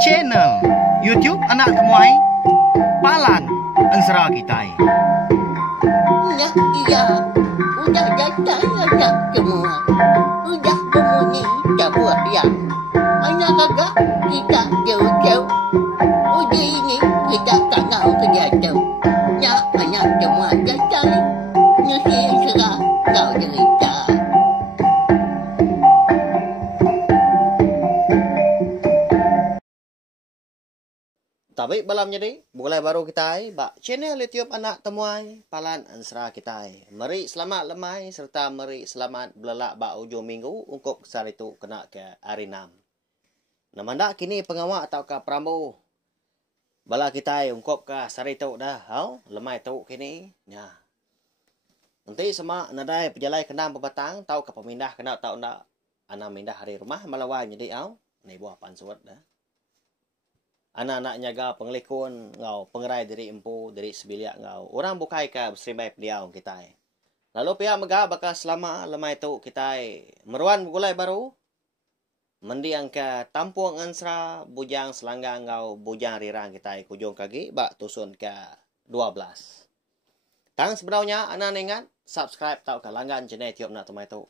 Channel YouTube Anak Temuai Palan Ansara Kitai. Iya, udah datang anak semua. Udah berbunyi sebuah yang anak kakak kita jauh-jauh. Uji ini kita tak tahu kejatuh. Ya, anak semua datang. Nusi serah kau cerita. Tapi balam jadi mulai baru kita bak channel YouTube Anak Temuai Palan Ansara kita. Mari selamat lemai serta mari selamat belak bak ujung minggu ungkup kesar itu kena ke hari 6. Namanda kini pengawak atau ke perambu. Bala kita ungkup ke sari itu dah. Hau lemai tu kini. Ya. Nanti sama nadai pejalai kena berbatang tahu ke pemindah kena tahu ndak. Ana mindah hari rumah malawan jadi au. Ni buah pansuat dah. Anak-anak nyaga pengelikun ngau pengerai dari empu dari sebiliak ngau orang bukai ka bersrimbai pediau kita. Lalu pihak mega bakal selama lemai tu kita meruan gulai baru mendiang ke tampung ansra bujang selanggang ngau bujang rirang kita kujung kaki bak tusun ke 12. Tang sebenarnya anak ingat subscribe tau ke langgan channel tiop nak temai tu.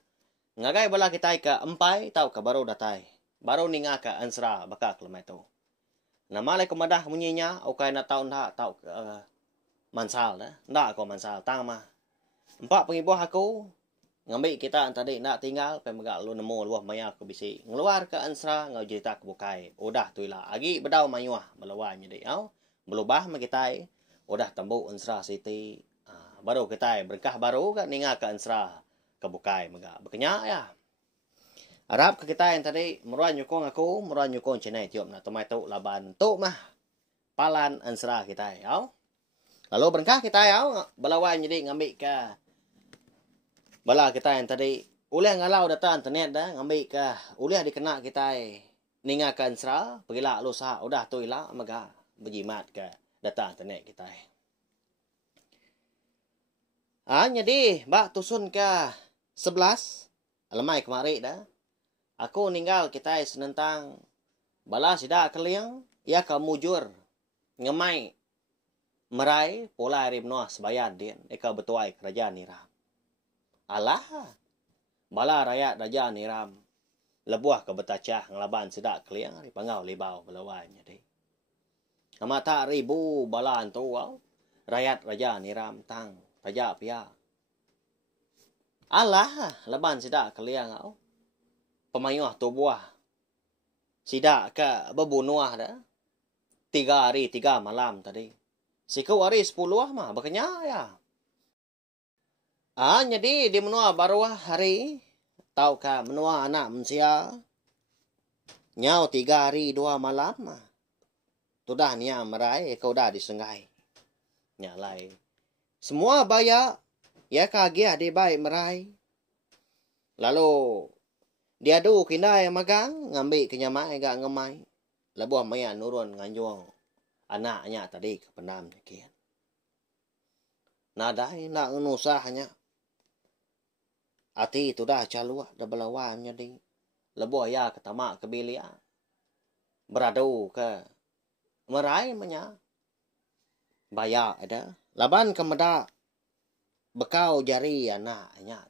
Ngagai bala kita ke empai tau ke baru datai. Baru ninga ke ansra bakal lemai tu. Nama lai kumadah munyinya okay na tahu ndak tahu mansal dah. Ndak aku mansal tang mah. Empat pengibuh aku ngambil kita tadi nak tinggal pemegak lu nemu luah maya aku bisi. Ngeluar ke ansra ngau cerita ke bukai. Udah tuilah agi bedau mayuah melawan jadi au. Belubah ma kita udah tembuk ansra city. Baru kita berkah baru kan ninga ke ansra ke bukai megak. Bekenya ya. Harap ke kita yang tadi meruan nyukong aku, meruan nyukong channel tiop na tumai tu laban tu mah Palan Ansara kita ya. Lalu berkah kita ya, balawan jadi ngambil ke bala kita yang tadi uleh ngalau data internet dah ngambil ke uleh dikena kita ninga ke Ansara, pergilah lu sah udah tu ilah mega berjimat ke data internet kita. Jadi bak tusun ke 11 lemai kemari dah. Aku ninggal kita senentang bala sida keliang ya ka mujur ngemai merai pola rimnoa sebayan din eka betuai kerajaan niram. Alah bala rakyat raja niram lebuah ke betacah ngelaban sida keliang ri pangau libau belawan jadi. Amata ribu bala antu rakyat raja niram tang raja pia. Alah leban sida keliang au. Pemayuh tu buah. Sidak ke berbunuh dah. 3 hari 3 malam tadi. Siku hari 10 mah. Bekenya ya. Jadi di menua baru hari. Tahu ke menua anak manusia. Nyau 3 hari 2 malam mah. Tu dah niya merai. Kau dah disenggai. Nyalai. Semua bayar. Ya kagia di baik merai. Lalu dia tu kena yang magang ngambil kenyamai gak ngemai. Lebuah maya nurun nganjuang anaknya tadi ke pendam sekian. Nadai nak nusahnya. Ati itu dah calua dah belawan jadi. Lebuah ya ketama ke bilia. Beradu ke merai menya. Bayak ada. Laban ke meda bekau jari anaknya.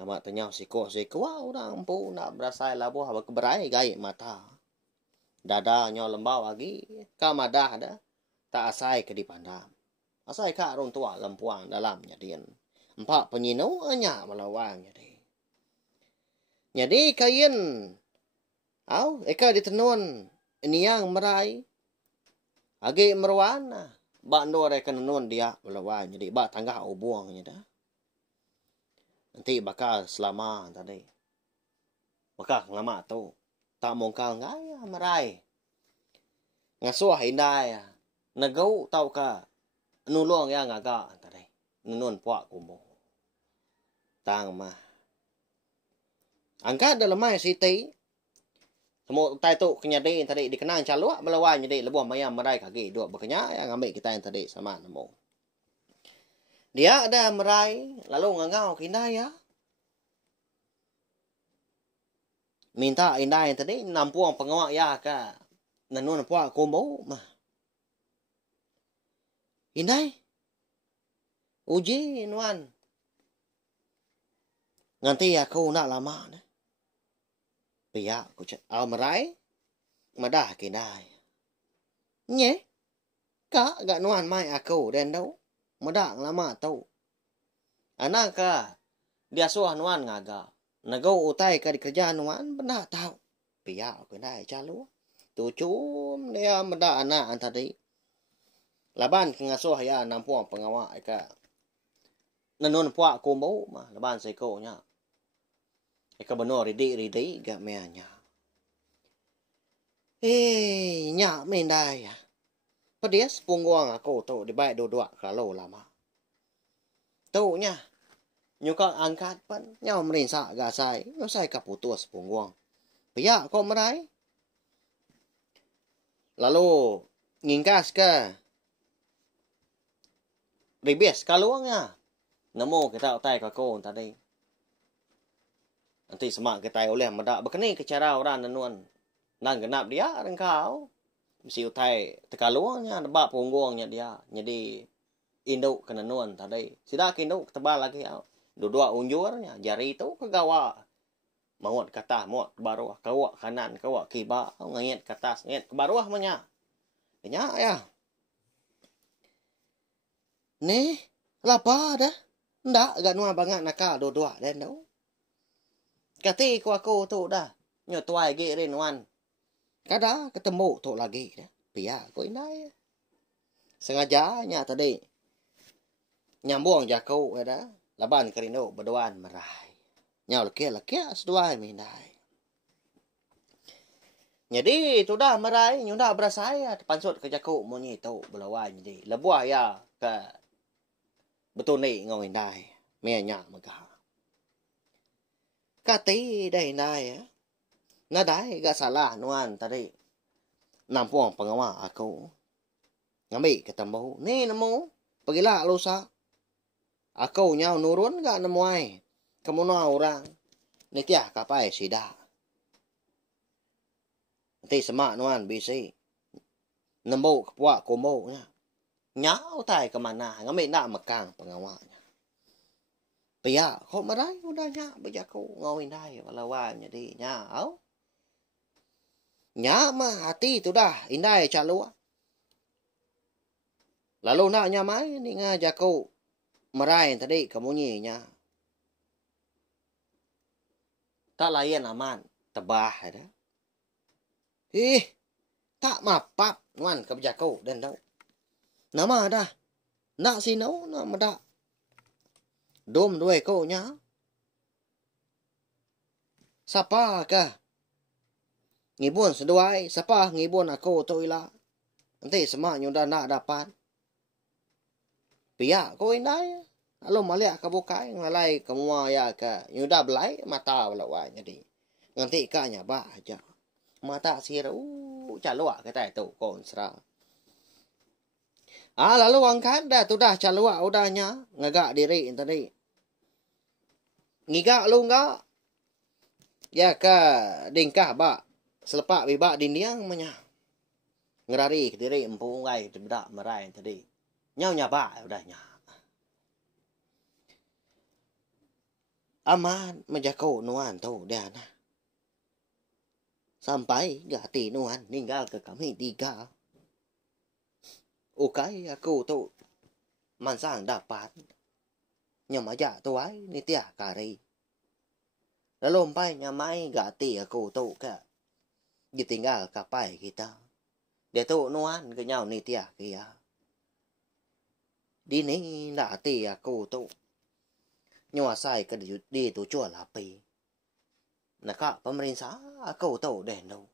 Amat tanya siko wah orang empu nak berasai labuh abak berai gai mata. Dada nyo lembau lagi ka madah ada tak asai ke dipandang. Asai ka rong tua lempuang dalamnya dian. Empat penyinu anya melawang jadi. Jadi kain eka ditenun ini yang merai agi merwana bak ndore kenun dia melawang jadi bak tanggah ubuangnya dah. Nanti bakal selama tadi. Bakal lama tu. Tak mongkal ngaya merai. Ngasuh hindai. Negau tau ka. Nulung ya ngaga tadi. Nunun puak kumbu. Tang mah. Angkat dalam mai siti. Semua tai tu kenyadi tadi dikenang caluk melawan jadi lebuh mayam merai kaki dua bekenya yang ngambil kita yang tadi sama nemu. Dia ada merai, lalu ngangau kinda ya. minta indai tadi nampuang pengawak ya ka nanun puak kombo mah indai uji nuan nganti aku nak lama ne pia aku chat au marai madah kindai nye ka gak nuan mai aku den đâu madah lama tau anak ka dia suah nuan ngaga nago utai ka dikerja nuan benar tahu pia aku kindai calu tu cum dia madah anak tadi laban ngasuh ya nampuang pengawak ka nanun puak kombo mah laban seko nya eka benar ridi gak meanya nya mendai ya pedias pungguang aku tu di baik dua kalau lama tu nya nyuka angkat pan nyau merinsa gak sai nyau sai kaputus pungguang pia kok merai lalu ngingkas ke ribes kaluangnya namo kita utai ka ko tadi nanti semak kita oleh madak bekeni ke cara orang nanuan nang genap dia rengkau mesti utai tekaluangnya nebak punggungnya dia jadi induk ke nanuan tadi sidak induk tebal lagi dua unjurnya jari itu kegawa mawat kata mawat baruah kawa kanan kawa kiba ngayet ke atas ngayet ke baruah manya nya ya nih lapa dah ndak gak nuan banget nakal dua dan đâu kati ko aku tu dah nyo tuai ge rin wan kada ketemu tu lagi dah pia ko indai sengaja nya tadi nyambung jakau ada laban kerino berdoan merai nyau laki seduai mindai jadi tu dah merai nyunda berasaya pansut ke jakau monyi tu belawan jadi lebuah ya ke betul ni ngau indai me nya maka kati dai indai ya nadai gak salah nuan tadi nampuang pengawal aku ngambil ketemu ni nemu pergilah lusa aku nyau nurun gak nemu ai kamu no orang ni tiah kapai sida nanti semak nuan bisi nemu kepuak kombo nya nyau tai kemana ngambil nak mekang pengawalnya pia kok merai udah nya bejaku ngau indai lawan jadi nyau nya mah hati tu dah indai calu lalu nak nyamai ni ngajaku merai tadi kamu nyinya tak layan aman tebah ada tak mapap nuan kebijaku dan đâu nama dah nak si nấu nama dah dom dua ko nya sapa ka ngibun seduai sapa ngibun aku tu ila nanti semua nyudah nak dapat pia ko indai alo malia ka bukai ngalai kamu ya ka nyudah belai mata lawan jadi nanti ka nya ba aja mata siru calua ka tai tu kon sra lalu angkat dah tu dah calua udahnya ngagak diri tadi ngigak lu enggak ya ka dingkah ba selepak bibak diniang menya ngerari ke diri empu ngai bedak merai tadi nyau nyaba udahnya aman menjako nuan tu dia nah sampai gati nuan ninggal ke kami tiga ukai aku tu mansang dapat nyamaja tu ai ni tia kari lalu sampai nyamai gati aku tu ka ditinggal kapai kita dia tu nuan ke nyau ni tia kia di ni ndak ti aku tu nyawa sai ke di tu chua lapi naka pemerintah aku tu den đâu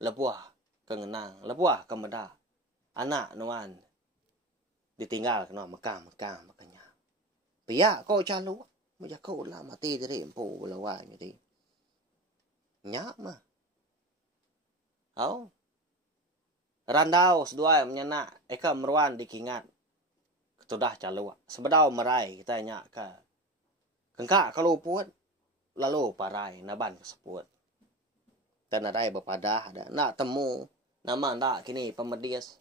lebuah kengenang lebuah kemeda anak nuan ditinggal kena Mekah makanya pia kau calu macam kau lah mati dari empu lawan jadi nyak mah randau sedua menyana eka meruan dikingat ketudah calu sebedau merai kita nyak ka kengkak kalau puat lalu parai naban keseput tan ada berpadah ada nak temu nama ndak kini pemedias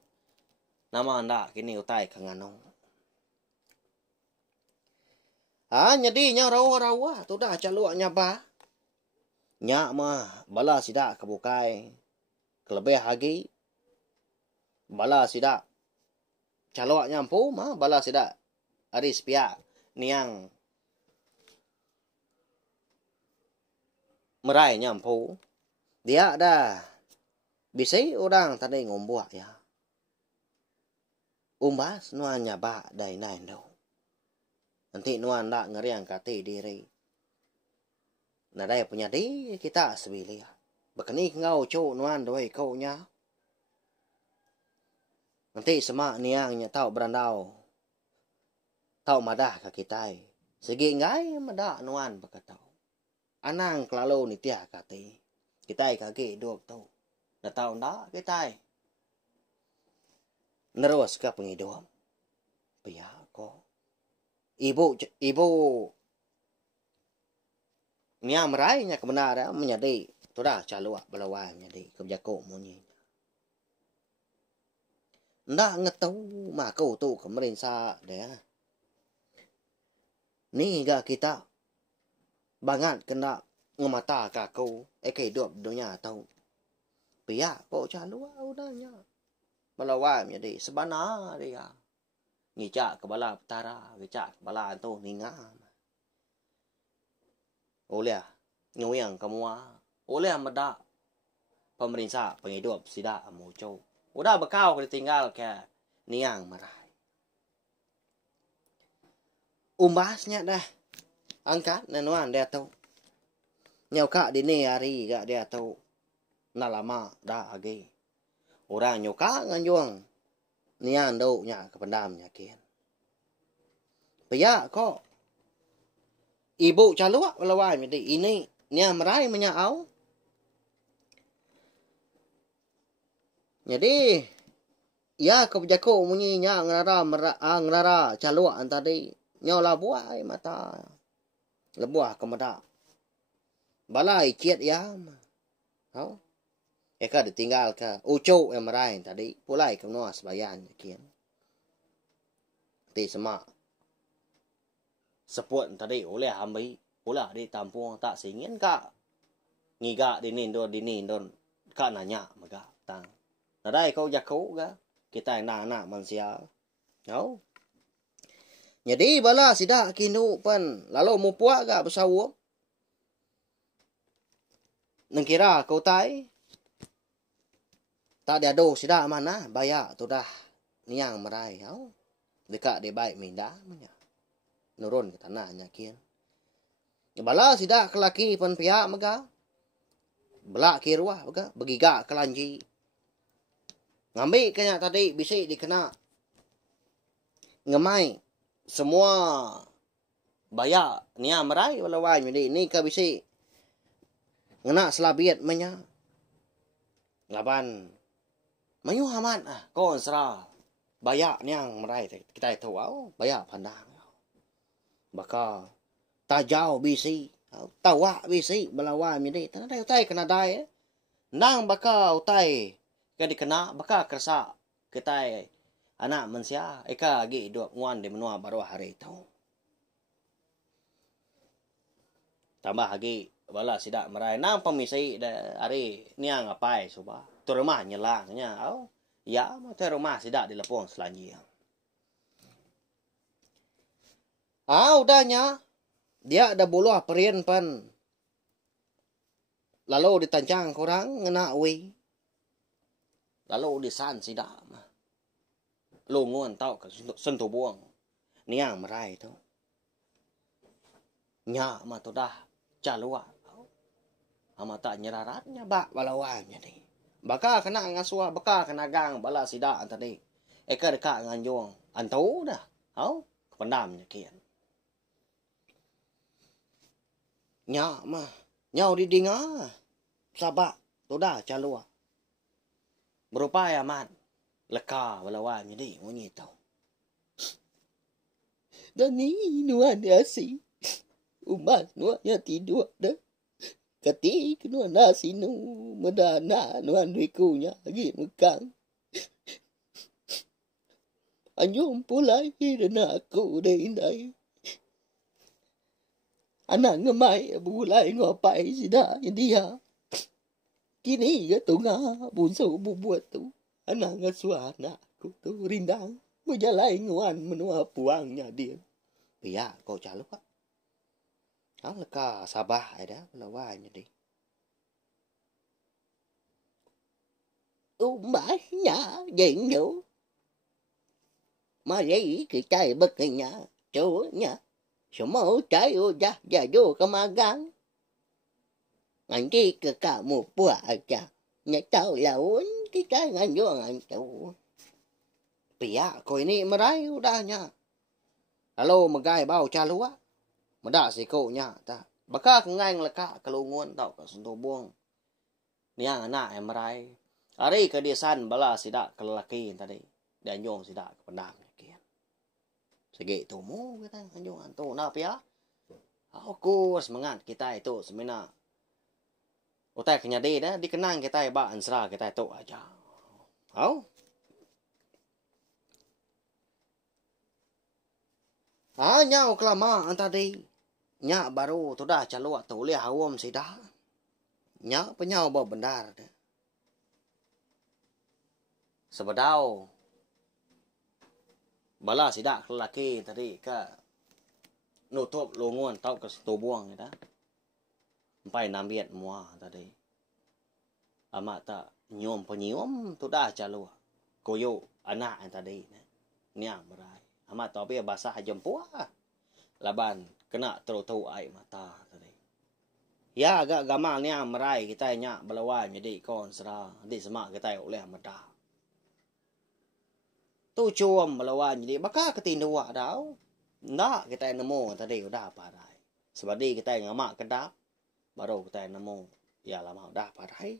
nama ndak kini utai kanganong nyadinya rawa-rawa tu dah caluaknya ba nya mah bala sida kebukai kelebih lagi bala sida caluaknya ampu mah bala sida aris pia niang merai nyampu dia dah bisa orang tadi ngombuak ya umbas nuannya ba dai nai do nanti nuan dak ngeriang kati diri nah dai punya di kita sebilia bekeni ngau cu nuan doi kau nya nanti semak niangnya tau berandau tau madah ka kita segi ngai madah nuan bekatau anang klalo ni tia kati kita kaki duk tu na tau ndak kita nerus ka pengidom pia ko ibu nia merai nya kebenar menyadi tu dah calua belawan menyadi kebjako munyi ndak ngetau ma kau tu kemarin sa deh ni ga kita bangat kena ngemata kakau hidup dunia tahu pia kok calua udahnya belawan menyadi sebana dia ngicak kepala utara ngicak kepala tu ningam oleh nguyang kamua oleh meda pemerintah penghidup sida muncul udah bekau ditinggal ke niang marai umbasnya dah angkat nenuan dia tahu nyau kak dini hari gak dia tahu na lama dah agi orang nyuka nganjuang nian do nya kependamnya kian pia kok ibu calua lawan jadi ini nia merai menyaau jadi ya kebjako munyi nya ngrara calua antadi nyola buai mata lebuah kemada balai ciet ya hau eka ditinggal ka ucu yang merai tadi pulai ke noa sebayan kian ti semak seput tadi oleh hambi pula di tampung tak singin ka ngiga dinin don ka nanya maga tang nadai kau jakau ga kita anak manusia hau jadi bala sida kinu pan lalu mu puak ga besawu nengkira kau tai tak ada do sida mana baya tu dah niang merai hau dekat de baik minda manya nurun ke tanahnya kian bala sida kelaki pan pihak maga belak kirwah maga begiga kelanji ngambil kenya tadi bisik dikena ngemai semua baya nia merai walawai jadi ni ka bisik ngena selabiat menya laban mayu haman kon sra baya niang merai kita tahu au baya pandang baka tajau bisi tawa bisi balawa midi tanai utai kena dai nang baka utai ka dikena baka kersa kita anak manusia eka gi hidup nguan di menua baru hari itu tambah lagi bala sida merai nang pemisai da hari niang apai suba tu rumah nyelangnya au ya tu rumah sida di lepong selanjang udahnya dia ada buluh perian pan lalu ditancang kurang ngena wi lalu disan sida mah lungun tau ke sentuh buang niang merai tu nya mah tu dah calua ama tak nyeraratnya bak balawanya ni baka kena ngasua baka kena gang bala sida tadi eka dekat nganjung antau dah au pendamnya kian nya mah nyau didinga sabak tu dah calua berupaya man leka balawan jadi munyi tau dan ni nuan asi umas nuannya tidur dah Kati kenu na sinu medana nuan rikunya lagi mekang. Anjum pulai dan aku dai. Anak ngemai bulai ngopai sida dia. Kini ke tunga bunso bubuat tu. Anak ngasua anakku tu rindang. Berjalai nguan menua puangnya dia. Biar kau caluk pak. Hả là ca Sabah ai đó là qua như đi. Mãi nhà diện nhủ. Mà lấy cái trái bất cái nhà chỗ nhà. Số mẫu trái ô ra và vô cái mà gan. Anh đi cả một bữa chả. Nhà tao là uống cái trái anh vô anh chỗ. Bia coi ni mà đấy udah nha. Alo mà gai bao cha lúa. Mada si ko nya ta. Baka ngang laka kalungon tau ka sunto buong. Niang anak yang merai. Ari ke desan bala sida kelaki tadi. Dan nyong sida ke pendam kian. Segi tu mu kita nyong antu na pia. Aku semangat kita itu semena. Utai kenyade dah dikenang kita ba ansra kita itu aja. Au. Nyau kelama antadi. Nya baru tu dah calua tu liah awam si dah. Nya penyau bawa bendar dah. Sebedau. Bala si dah lelaki tadi ke nutup longon tau ke situ buang ni dah. Sampai nambiat mua tadi. Amat tak nyom penyium tu dah calua. Koyo anak yang tadi. Niang berai. Amat tak apa basah jempua. Laban kena terutau air mata tadi. Ya agak gamal ni merai kita nyak belawan jadi kon sera di semak kita oleh meda. Tu cuam belawan jadi baka ketindua dau. Ndak kita nemu tadi udah parai. Sebab di kita ngamak kedap baru kita nemu ya lama udah parai.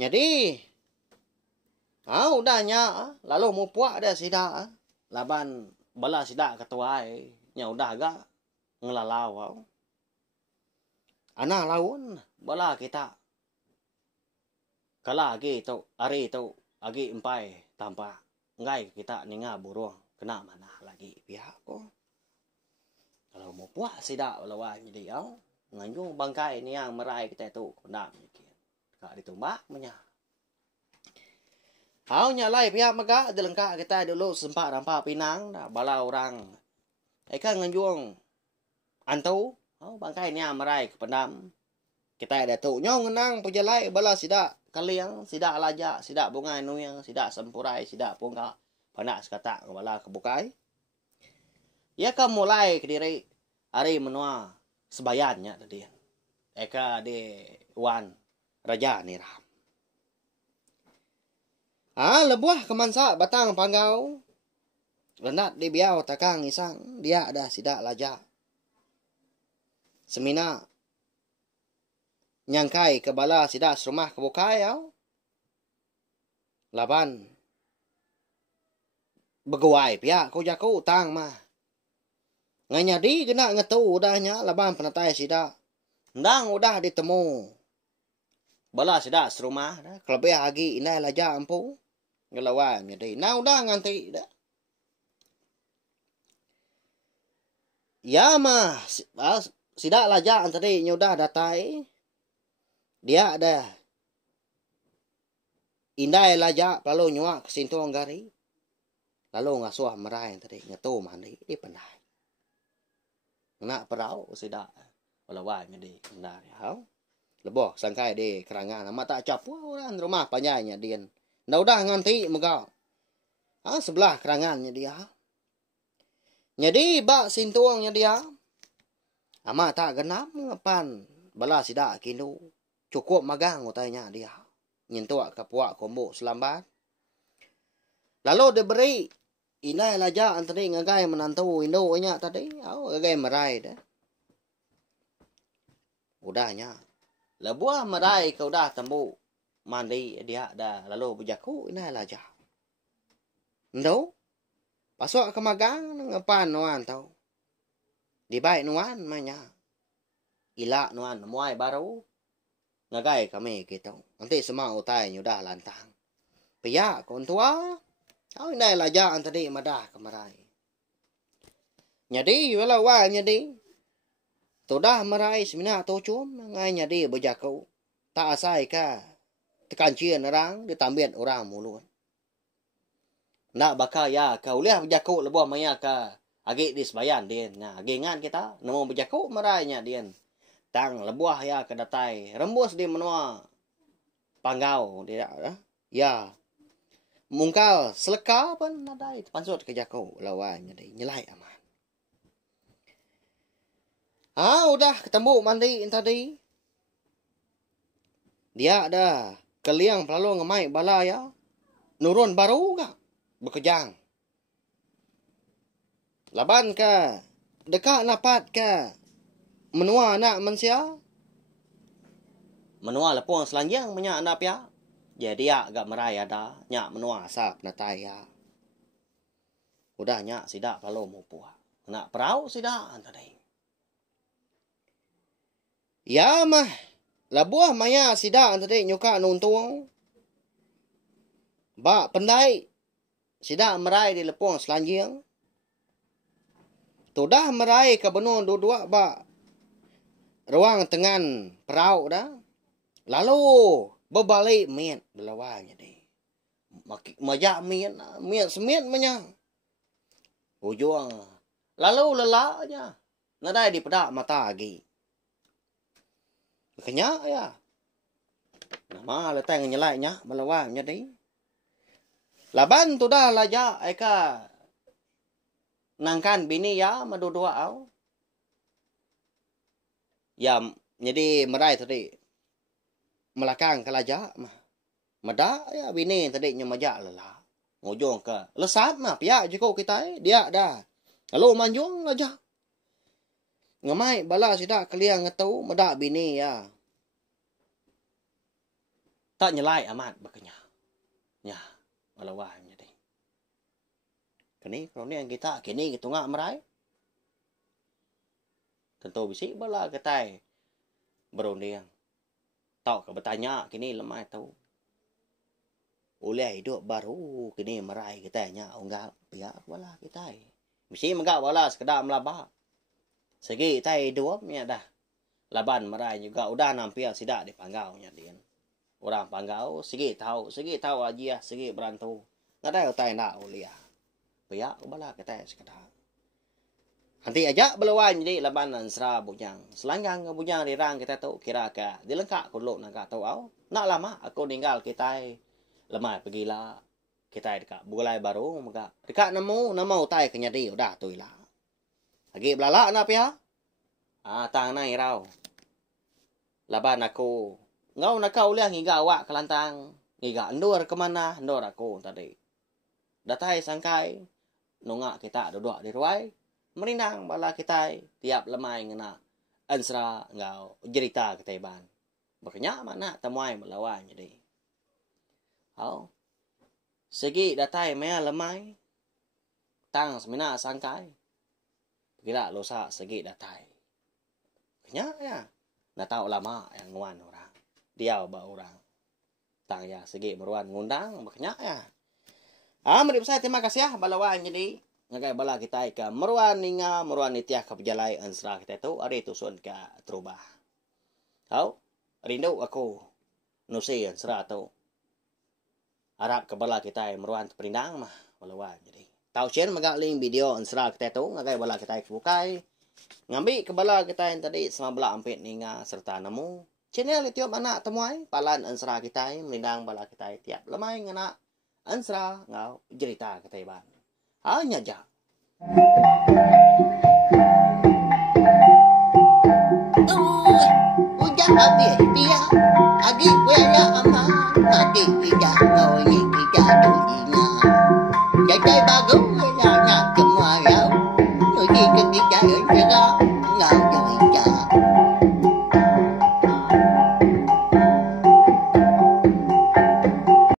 Jadi udah nyak lalu mau puak dah sida laban bala sida ketua nya udah agak ngelalau. Anak laun bala kita kala agi tu ari tu agi empai tanpa ngai kita ninga burung kena mana lagi pihak ko. Kalau mau puak sida lawan jadi nganjung bangkai ni yang merai kita tu kondam mikir. Kak ditumbak menya. Nyalai pihak maka delengkak kita dulu sempat rampa pinang dah bala orang. Kan nganjung antu bangkai ni merai ke pendam. Kita ada tu nyong ngenang pejalai bala sida kaliang sida alaja sida bunga nuyang sida sempurai sida pungka panak sekata bala kebukai. Ya kan mulai ke diri hari menua sebayannya tadi. Eka de wan raja ni ram. Lebuah kemansa batang panggau. Lenat di biau takang isang. Dia ada sidak laja. Semina. Nyangkai ke bala sidak serumah kebukai au. Laban. Beguai pihak kau jaku utang mah. Nganya di kena ngetu udahnya. Laban penatai sidak. Ndang udah ditemu. Bala sidak serumah. Kelebih lagi inai laja ampu. Ngelawan jadi. Nah udah nganti dah. Ya mah. Sidak laja tadi udah datai. Dia ada. Indai laja lalu nyuak kesintuang gari. Lalu ngasuh merai tadi. Ngetu mandi. Dia pandai. Nak perau sidak. Ngelawan jadi. Benar ya. Leboh sangkai di kerangan. Amat tak capu orang rumah panjangnya dia. Nda udah nganti megau. Sebelah kerangannya dia. Jadi bak sintuangnya dia. Ama tak genap ngapan. Bala sidak kinu. Cukup magang utanya dia. Nyentuak ke puak kombo selambat. Lalu diberi. Inai laja antara ngagai menantu Indo-nya tadi. Ngagai merai dah. Udahnya. Lebuah merai ke udah temu. Mandi dia dah lalu berjaku ini laja. Ndo. Pasok ke magang ngapan wan tau. Di baik nuan manya. Ila nuan muai baru. Ngagai kami gitu. Nanti semua utai nyudah lantang. Pia kon tua. Au nai la ja tadi madah kemarai. Nyadi wala wa nyadi. Todah marai semina to chum ngai nyadi berjakau. Tak asai ka. Tekan cien orang ditambian orang mulut. Nak bakal ya kau lihat berjakau lebuh maya ka. Agi disbayan din. Nah, agingan kita nemu berjakau marainya din. Tang lebuah ya kedatai. Rembus di menua panggau dia ya. Mungkal seleka pun nadai pansut ke jakau lawannya deh nyelai aman. Udah ketemu mandi tadi. Dia ada keliang pelalu ngemai bala ya. Nurun baru gak bekejang. Laban ka dekat napat ka menua anak manusia. Menua lepung selanjang menyak anak ya. Jadi ya agak merai ada nyak menua asap natai ya. Udah nyak sidak pelalu mau puah. Nak perau sidak tadi. Ya mah labuah maya sidak tadi nyuka nuntung. Ba pendai sidak merai di lepung selanjang. Tudah merai ke benun dua-dua ba ruang tengan perau dah. Lalu berbalik mian belawanya deh. Majak mian semian menya. Ujung. Lalu lelaknya. Nadai di pedak mata lagi. Kenyak ya. Nama letang nyelainya belawanya deh. Laban tu dah laja eka nangkan bini ya madudua au. Ya jadi merai tadi melakang kalaja mah. Mada ya bini tadi nyemaja lelah. Ngujung ke lesat mah pihak jiko kita dia dah. Lalu manjung aja. Ngamai bala sidak keliang ngetau mada bini ya. Tak nyelai amat bakanya. Ya, malawanya deh. Kini kalau ni yang kita kini gitu ngak merai. Tentu bisik bala ketai berunding. Tahu ke bertanya kini lemah tahu. Oleh hidup baru kini merai kitanya enggak pihak bala kitai. Bisik enggak bala sekedar melabak. Segi tai hidup-nya dah. Laban merai juga udah nampil sidak dipanggaunya dia. Orang panggau segi tahu aja segi berantu. Ngadai utai nak ulia. Pihak bala kita sekedar. Nanti aja belawan jadi laban ansra bujang. Selanggang bujang dirang kita tu kira ke dilengkap kuluk nak tahu au. Nak lama aku tinggal kita lemah pergilah kita dekat bulai baru maka dekat nemu utai kenyadi udah tu lah. Lagi belala nak pihak. Tang nai rau. Laban aku ngau nak kau lihat ngiga awak kelantang. Ngiga endur kemana? Endur aku tadi. Datai sangkai. Nungak kita duduk di ruai. Merindang bala kita. Tiap lemai ngena. Ansra ngau cerita kita ban. Berkenyak mana temuai melawan jadi. Segi datai mea lemai. Tang semina sangkai. Kira losa segi datai. Kenyak ya. Nak tahu lama yang nguan orang. Dia ba orang. Tang ya segi meruan ngundang berkenyak ya. Menurut saya terima kasih ya balawan jadi ngagai bala kita ke meruan ninga meruan nitiah ke pejalai ansra kita tu ada itu sun ke terubah. Rindu aku nusi ansra tu. Harap ke bala kita meruan perindang mah balawan jadi. Tahu share magaling video ansra kita tu ngagai bala kita bukai. Ngambil ke bala kita yang tadi sama bala ampit ninga serta nemu channel itu anak temuai palan ansra kita melindang bala kita tiap lemai ngana ansra ngau cerita kita ban. Hanya ja. Udah habis dia. Agi kuya ama. Tadi tidak kau ini tidak dunia. Jadi bagus.